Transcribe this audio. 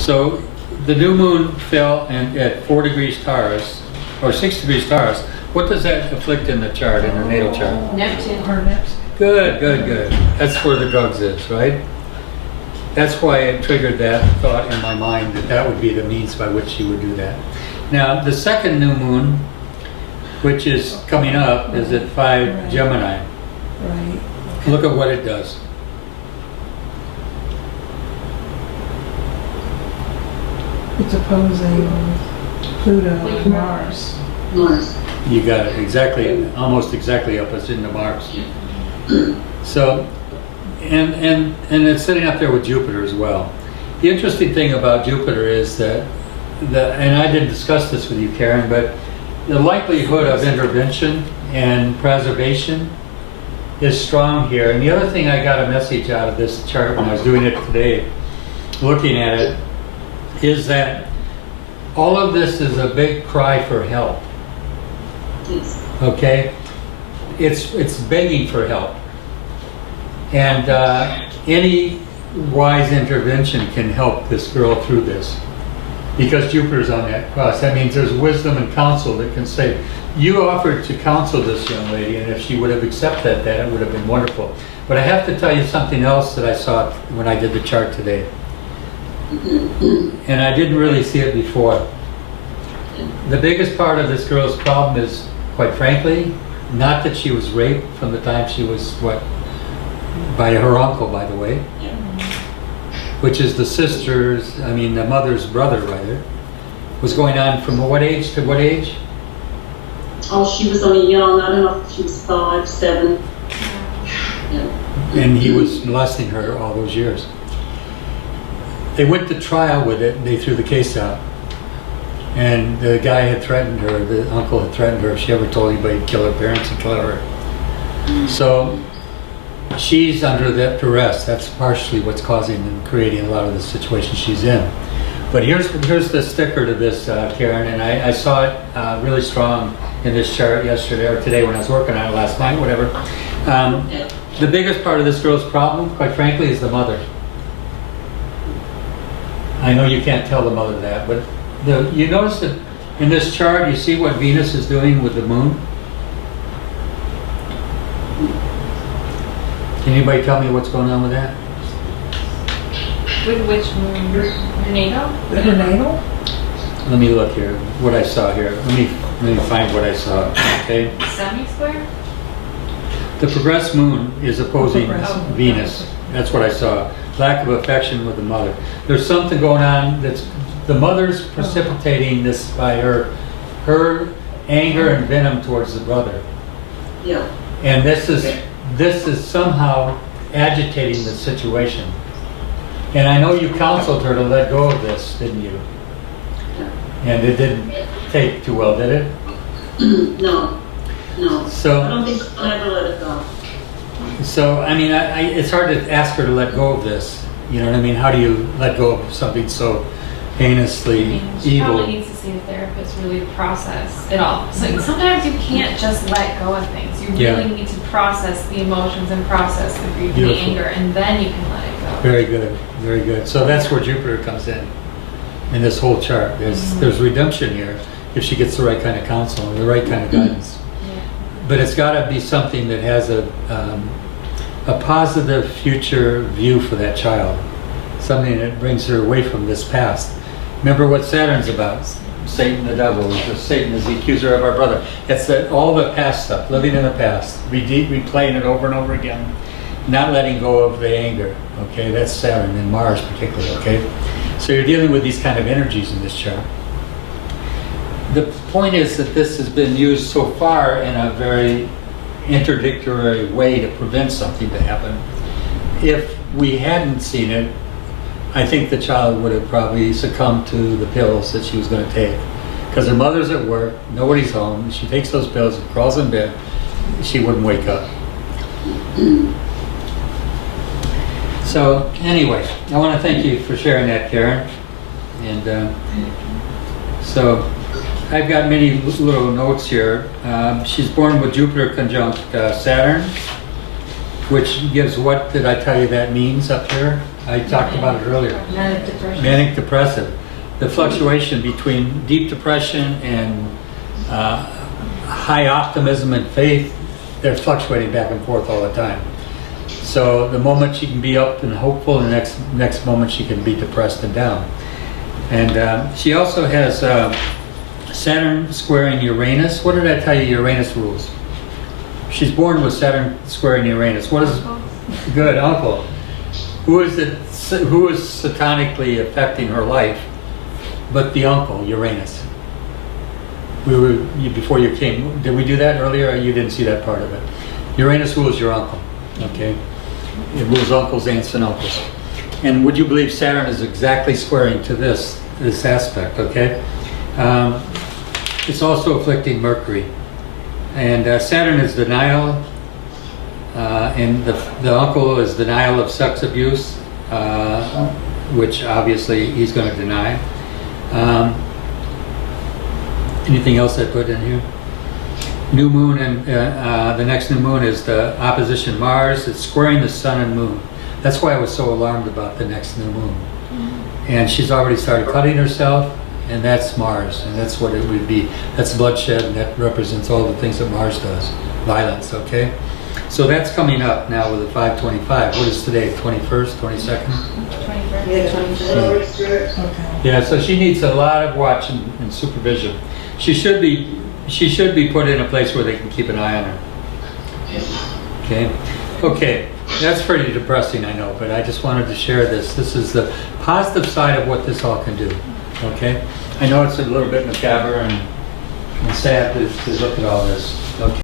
So the new moon fell at 4 degrees Taurus, or 6 degrees Taurus. What does that afflict in the chart, in the natal chart? Neptune. Good, good, good. That's where the drugs is, right? That's why it triggered that thought in my mind that that would be the means by which she would do that. Now, the second new moon, which is coming up, is at 5 Gemini. Right. Look at what it does. It's opposing Pluto and Mars. You got it exactly, almost exactly opposite into Mars. So, and it's sitting up there with Jupiter as well. The interesting thing about Jupiter is that, and I didn't discuss this with you, Karen, but the likelihood of intervention and preservation is strong here. And the other thing, I got a message out of this chart when I was doing it today, looking at it, is that all of this is a big cry for help. Okay? It's begging for help. And any wise intervention can help this girl through this. Because Jupiter's on that cross. That means there's wisdom and counsel that can say, you offered to counsel this young lady, and if she would have accepted that, it would have been wonderful. But I have to tell you something else that I saw when I did the chart today. And I didn't really see it before. The biggest part of this girl's problem is, quite frankly, not that she was raped from the time she was, by her uncle, by the way, which is the mother's brother, rather, was going on from what age to what age? Oh, she was only young. I don't know if she was 5, 7. Yeah. And he was molesting her all those years. They went to trial with it, and they threw the case out. And the guy had threatened her, the uncle had threatened her, if she ever told anybody to kill her parents and kill her. So she's under that duress. That's partially what's causing and creating a lot of the situation she's in. But here's the sticker to this, Karen, and I saw it really strong in this chart yesterday or today when I was working on it last night, whatever. The biggest part of this girl's problem, quite frankly, is the mother. I know you can't tell the mother that, but you notice that in this chart, you see what Venus is doing with the moon? Can anybody tell me what's going on with that? With which moon? Her natal? Her natal? Let me look here, what I saw here. Let me find what I saw, okay? Semi-square? The progressed moon is opposing Progressive. Venus. That's what I saw. Lack of affection with the mother. There's something going on that's, the mother's precipitating this by her anger and venom towards the brother. Yeah. And this is somehow agitating the situation. And I know you counseled her to let go of this, didn't you? And it didn't take too well, did it? No. So, I don't think I'll ever let it go. So, I mean, it's hard to ask her to let go of this. You know what I mean? How do you let go of something so heinously She evil? probably needs to see a therapist really to process it all. So sometimes you can't just let go of things. You really need to process the emotions and process the grief and the anger, and then you can let it go. Very good, very good. So that's where Jupiter comes in this whole chart. There's redemption here if she gets the right kind of counsel and the right kind of guidance. Yeah. But it's got to be something that has a positive future view for that child. Something that brings her away from this past. Remember what Saturn's about. Satan the devil. Satan is the accuser of our brother. It's all the past stuff, living in the past, replaying it over and over again, not letting go of the anger. Okay, that's Saturn and Mars particularly. Okay, so you're dealing with these kind of energies in this chart. The point is that this has been used so far in a very interdictory way to prevent something to happen. If we hadn't seen it, I think the child would have probably succumbed to the pills that she was going to take. Because her mother's at work, nobody's home, she takes those pills and crawls in bed, she wouldn't wake up. So anyway, I want to thank you for sharing that, Karen. And so I've got many little notes here. She's born with Jupiter conjunct Saturn. which gives, what did I tell you that means up here? I talked about it earlier. Manic depression. Manic depressive. The fluctuation between deep depression and high optimism and faith, they're fluctuating back and forth all the time. So the moment she can be up and hopeful, and the next moment she can be depressed and down. And she also has Saturn squaring Uranus. What did I tell you Uranus rules? She's born with Saturn squaring Uranus. What is good uncle? Who is it? Who is satanically affecting her life? But the uncle, Uranus. Before you came, did we do that earlier? Or you didn't see that part of it. Uranus rules your uncle. Okay, it rules uncles, aunts, and uncles. And would you believe Saturn is exactly squaring to this aspect? Okay, it's also afflicting Mercury. And Saturn is denial, and the uncle is denial of sex abuse, which obviously he's going to deny. Anything else I put in here? New moon, and the next new moon is the opposition Mars. It's squaring the sun and moon. That's why I was so alarmed about the next new moon. And she's already started cutting herself. And that's Mars, and that's what it would be. That's bloodshed, and that represents all the things that Mars does. Violence, okay? So that's coming up now with the 525. What is today, 21st, 22nd? 21st. Yeah, 21st. Okay. Yeah, so she needs a lot of watch and supervision. She should be put in a place where they can keep an eye on her. Okay? Okay, that's pretty depressing, I know, but I just wanted to share this. This is the positive side of what this all can do. Okay? I know it's a little bit macabre and sad to look at all this.